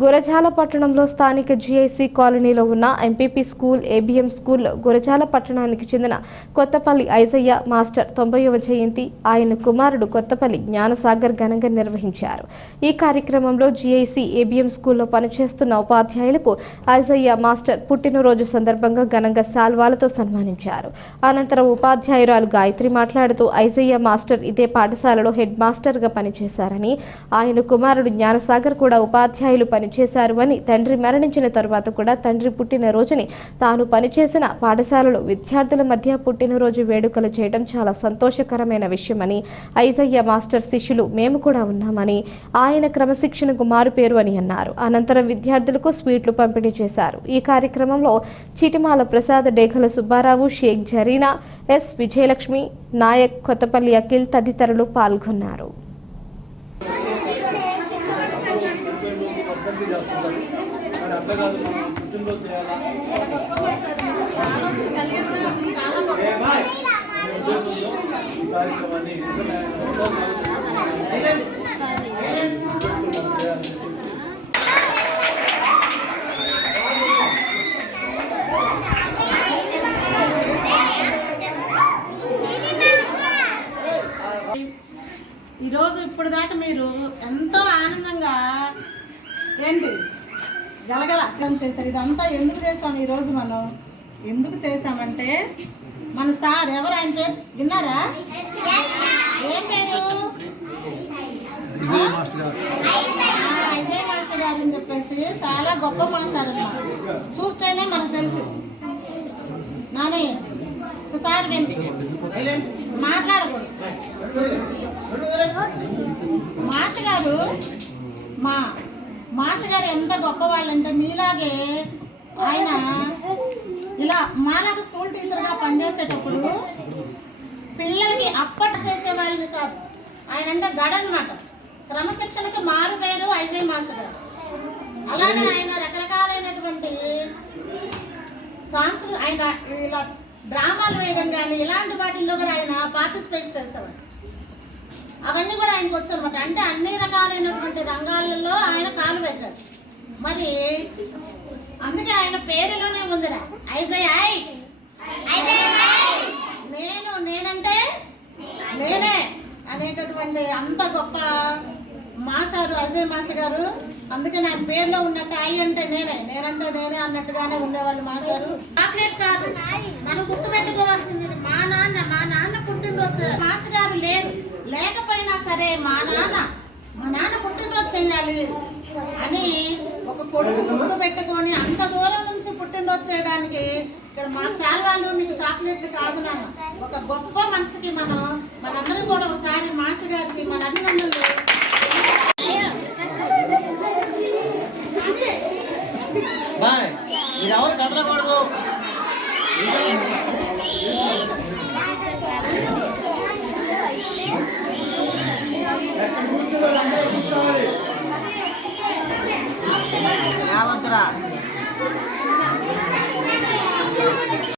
గురజాల పట్టణంలో స్థానిక జీఐసీ కాలనీలో ఉన్న ఎంపీపీ స్కూల్ ఏబీఎం స్కూల్లో గురజాల పట్టణానికి చెందిన కొత్తపల్లి ఐజయ్య మాస్టర్ 90వ జయంతి ఆయన కుమారుడు కొత్తపల్లి జ్ఞానసాగర్ ఘనంగా నిర్వహించారు. ఈ కార్యక్రమంలో జీఐసీ ఏబీఎం స్కూల్లో పనిచేస్తున్న ఉపాధ్యాయులకు ఐజయ్య మాస్టర్ పుట్టినరోజు సందర్భంగా ఘనంగా శాల్వాలతో సన్మానించారు. అనంతరం ఉపాధ్యాయురాలు గాయత్రి మాట్లాడుతూ ఐజయ్య మాస్టర్ ఇదే పాఠశాలలో హెడ్ మాస్టర్గా పనిచేశారని, ఆయన కుమారుడు జ్ఞానసాగర్ కూడా ఉపాధ్యాయులు పనిచేశారు అని, తండ్రి మరణించిన తరువాత కూడా తండ్రి పుట్టినరోజుని తాను పనిచేసిన పాఠశాలలో విద్యార్థుల మధ్య పుట్టినరోజు వేడుకలు చేయడం చాలా సంతోషకరమైన విషయమని, ఐజయ్య మాస్టర్ శిష్యులు మేము కూడా ఉన్నామని, ఆయన క్రమశిక్షణకు మారుపేరు అని అన్నారు. అనంతరం విద్యార్థులకు స్వీట్లు పంపిణీ చేశారు. ఈ కార్యక్రమంలో చిటిమాల ప్రసాద్, డేగల సుబ్బారావు, షేక్ జరీనా, ఎస్ విజయలక్ష్మి, నాయక్, కొత్తపల్లి అఖిల్ తదితరులు పాల్గొన్నారు. ఈరోజు ఇప్పుడు దాకా మీరు ఎంతో ఆనందంగా ఏంటి గలగల చేశారు. ఇదంతా ఎందుకు చేసాం? ఈరోజు మనం ఎందుకు చేసామంటే మన సార్ ఎవరు, ఆయన పేరు విన్నారా? ఏం పేరు? విజయ్ మాస్టర్ గారు అని చెప్పేసి చాలా గొప్ప మాస్టర్ అన్నమాట. చూస్తేనే మనకు తెలుసు. నానే ఒకసారి మాట్లాడకూడదు. మాస్టర్ గారు ఎంత గొప్ప వాళ్ళంటే మీలాగే ఆయన ఇలా మాలాగా స్కూల్ టీచర్గా పనిచేసేటప్పుడు పిల్లలకి అప్పటి చేసేవాళ్ళని కాదు. ఆయన అంటే దడనమాట. క్రమశిక్షణకి మారు పేరు ఐజయ్ మాస్టర్ గారు. అలాగే ఆయన రకరకాలైనటువంటి ఆయన ఇలా డ్రామాలు వేయడం కానీ ఇలాంటి వాటిల్లో కూడా ఆయన పార్టిసిపేట్ చేసేవాడు. అవన్నీ కూడా ఆయనకు వచ్చనమాట. అంటే అన్ని రకాలైనటువంటి రంగాలలో ఆయన కాలు పెట్టాడు. మరి అందుకే ఆయన పేరులోనే ఉందిరా ఐజయ్య. నేనంటే నేనే అనేటటువంటి అంత గొప్ప మాస్టారు ఐజయ్య మాస్టర్ గారు. అందుకే నా పేరులో ఉన్నట్టు ఐ అంటే నేనంటే నేనే అన్నట్టుగానే ఉండేవాళ్ళు మాస్టారు. చాక్లెట్ కాదు మనం గుర్తుపెట్టుకోవాల్సింది. మా నాన్న పుట్టినరోజు మాస్టర్ గారు లేకపోయినా సరే మా నాన్న పుట్టినరోజు చేయాలి అని ఒక కొడుకు గుర్తు పెట్టుకొని అంత దూరం నుంచి పుట్టినరోజు చేయడానికి ఇక్కడ మా శాల్వాలు మీకు చాక్లెట్లు కాదు నాన్న. ఒక గొప్ప మనసుకి మనందరం కూడా ఒకసారి మాస్టర్ గారికి మన అభినందనలు. ఎవరు కదలకూడదు. రావద్దురా.